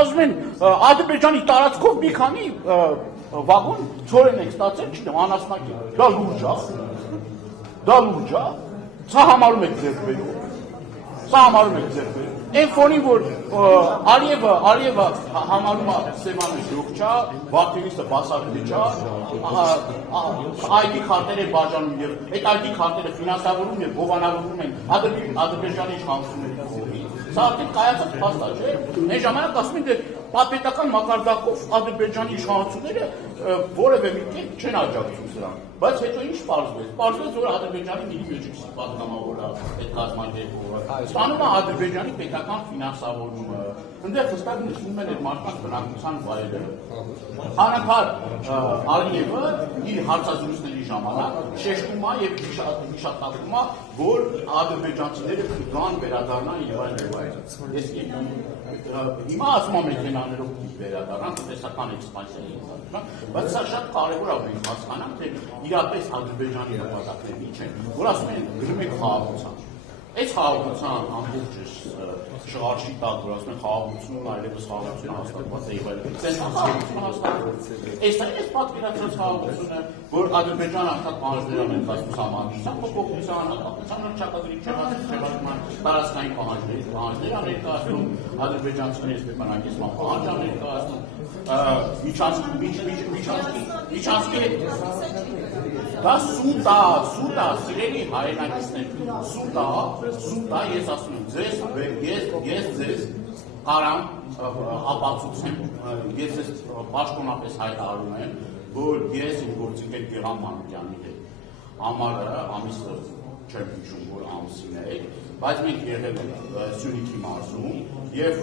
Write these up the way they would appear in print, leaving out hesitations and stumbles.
ասում են Ադրբեջանի տարածքով մի քանի վագոն ծորեն եք ստացել, չնեմ, անասնակի, դա լուրջ է, սա համարում եք ձեր բերում, Այն ֆոնին, որ Ալիևը համարում է Սևանը ժողջ է, Վարդենիսը բասարդի է, ID քարտեր են բաժանում և այդ ID քարտերը ֆինանսավորում և հովանավորում են Ադրբեջանի իշխանությունների կողմից։ Սա արդեն կայացած փաստ է, չէ՞։ Այն ժամանակ ասում են, պատպետական մակարդակով Ադրբեջանի իշխանությունները որևէ մի կերպ չեն աջակցում սրան։ Բայց հետո ինչ պարզվեց, որ Ադրբեջանի մի միջուկի պատգամավոր է այդ կազմակերպումը, ստանում է Ադրբեջանի պետական ֆինանսավորումը, ընդեղ հստակ նշվում են այդ մարդկանց բնակության վայրը։ Անընդհատ Ալիևը իր հարցազրույցների ժամանակ շեշտում է և հիշատակում է, որ ադրբեջանցիները կգան վերադառնան եւ այլն։ Հիմա ասում եմ մեքենաներով վերադառնան, տնտեսական էքսպանսիայի ենթադրման, բայց սա շատ կարևոր է մենք հասկանանք, թե իրապես Ադրբեջանի նպատակները ինչ են, որ ասում են գնում եք խաղաղության։ Այս խաղաղության ամբողջ շղարշի տակ, որ ասում են խաղաղությունն այլևս խաղաղությունը հաստատված է եւ այլն։ Խաղաղությունը հաստատված է։ Այս պատկերացրած խաղաղությունը, որ Ադրբեջանը հաստատ պահանջներ ունեն սահմանադրության փոփոխության, հատկացան հռչակագրի չեղարկման, տարածքային պահանջներ ներկայացնում, ադրբեջանցիների ստեփանակեցման պահանջ ներկայացնում, դա սուտ է, սիրելի հայրենակիցներ, սուտ է, ես ասում եմ, ես ձեզ կարամ ապացուցեմ, ես ձեզ պաշտոնապես հայտարարում եմ, որ ես իմ գործիք հետ Գեղամ Մանուկյանի հետ ամառը ամիսը չեմ հիշում, որ ամսին է, բայց մենք եղել ենք Սյունիքի մարզում և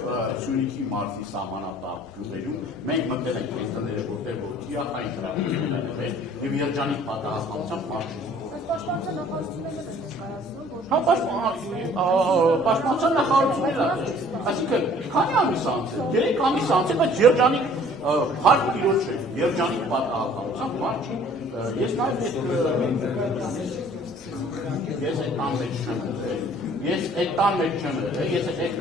Սյունիքի մարզի սահմանատակ գյուղերում մենք մտել ենք այս տները, որտեղ որ թիրախային հրապարակներ են և երջանիկ պատահականությամբ մարզում։ Պաշտպանության նախարարությունները չես կայացնում, որ… Պաշտպանության նախարարությունները, այսինքն քանի ամիս անց է, 3 ամիս անց է, բայց երջանիկ հարկ տիրոջ չէ, երջանիկ պատահականությամբ մարզի։ Ես Ես այդ տան մեջ չեմ եղել, ես այդ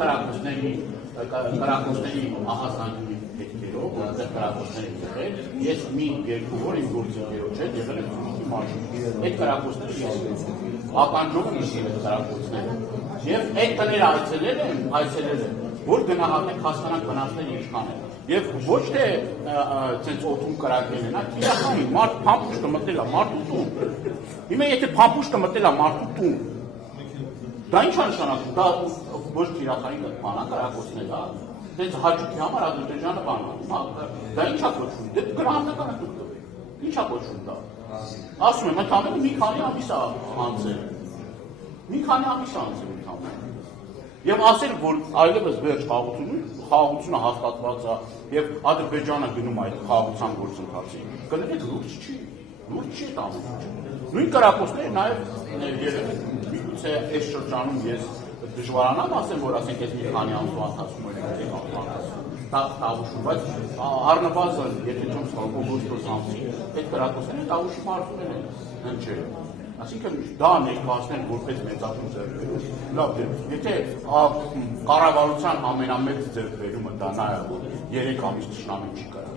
կրակոցների ահազանգի հետքերով, որտեղ կրակոցներ են եղել, ես մի երկու օր իմ գործիքերով չեմ եղել եմ Սյունիքի մարզում։ Այդ կրակոցները ես ականջով եմ իշել այդ կրակոցները։ Եվ այդ տները այցելել եմ, որ գնահատենք հասկանանք վնասները ինչքան են։ Եվ ոչ թե ցենց օդում կրակել են, թիրախային մարդ փամփուշտը մտել է մարդու տուն։ Հիմա եթե փամփուշտը մտել է մարդու տուն, դա ինչ է նշանակում, դա ոչ թիրախային կրակոցներ է, ցենց հաճույքի համար Ադրբեջանը բանում, դա ինչ է կոչվում, դե գնահատականը դուք տվեք, ինչ է կոչվում դա։ Ասում եմ, ընդամենը մի քանի ամիս է անցել, ընդամենը։ Եվ ասել, որ այլևս վերջ խաղաղությունը հաստատված է և Ադրբեջանը գնում այդ խաղաղության գործընթացին, կներեք լուրջ չի տանում։ Նույն կրակոցները նաև եղել են, միգուցե այս շրջանում ես դժվարանամ ասեմ, որ ասենք ես մի քանի ամսվա ընթացքում տավուշում, բայց առնվազն, եթե չեմ սխալվում, օգոստոս ամսին այդ կրակոցները տավուշի մարզում են հնչել։ Այսինքն դա ներկայացնել որպես մեծացում ձեռքբերում, լավ դե, եթե կառավարության ամենամեծ ձեռքբերումը դա նա է, որ 3 ամիս թշնամի չի կարող։